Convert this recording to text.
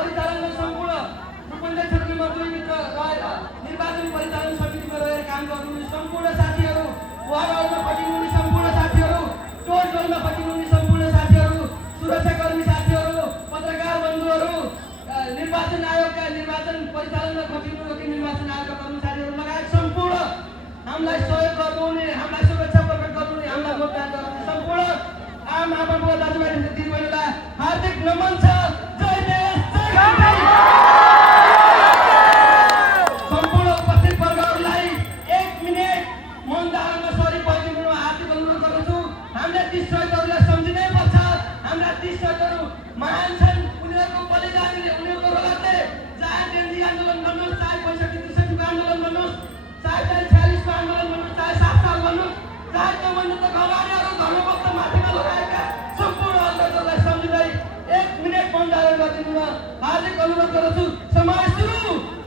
परिचालनमा सम्पूर्ण उपन्यासहरूले मजदुरीभित्र रहेर निर्वाचन परिचालन समितिमा रहेर काम गर्नुहुने सम्पूर्ण साथीहरू, वार्डमा पटिनुहुने सम्पूर्ण साथीहरू, टोल टोलमा पटिनुहुने सम्पूर्ण साथीहरू, सुरक्षाकर्मी साथीहरू, पत्रकार बन्धुहरू, निर्वाचन आयोगका निर्वाचन परिचालनमा खटिनुहुने निर्वाचन आयोगका कर्मचारीहरू लगायत सम्पूर्ण हामीलाई सहयोग गर्नुहुने, हामीलाई शुभेच्छा प्रकट गर्नुहुने, हामीलाई मतदान गर्नुहुने सम्पूर्ण आम आफन्त दाजुभाइ दिदीबहिनीलाई हार्दिक नमन छ। जय देश, जय नेपाल। सम्पूर्ण उपस्थित वर्गहरूलाई 1 मिनेट मौन धारणमा सरी परिदिनु हार्दिक अनुरोध गर्दछु। हामीले ती शहीदहरूलाई सम्झिनै पर्छ। हाम्रा ती शहीदहरू महान छन्। उनीहरूको बलिदानले, उनीहरूको रगतले, चाहे डेन्जी आन्दोलन भन्नुहोस्, चाहे ६५-६३को आन्दोलन भन्नुहोस्, चाहे ४६को आन्दोलन भन्नुहोस्, चाहे ७ साल भन्नुहोस्, चाहे त्योभन्दा अगाडिहरू धर्मपत्र माथिमा लगाएका सम्पूर्ण अग्रजहरूलाई सम्झिँदै 1 मिनेट मौन धारण गरिदिनु हार्दिक अनुरोध गर्दछु। समय सुरु।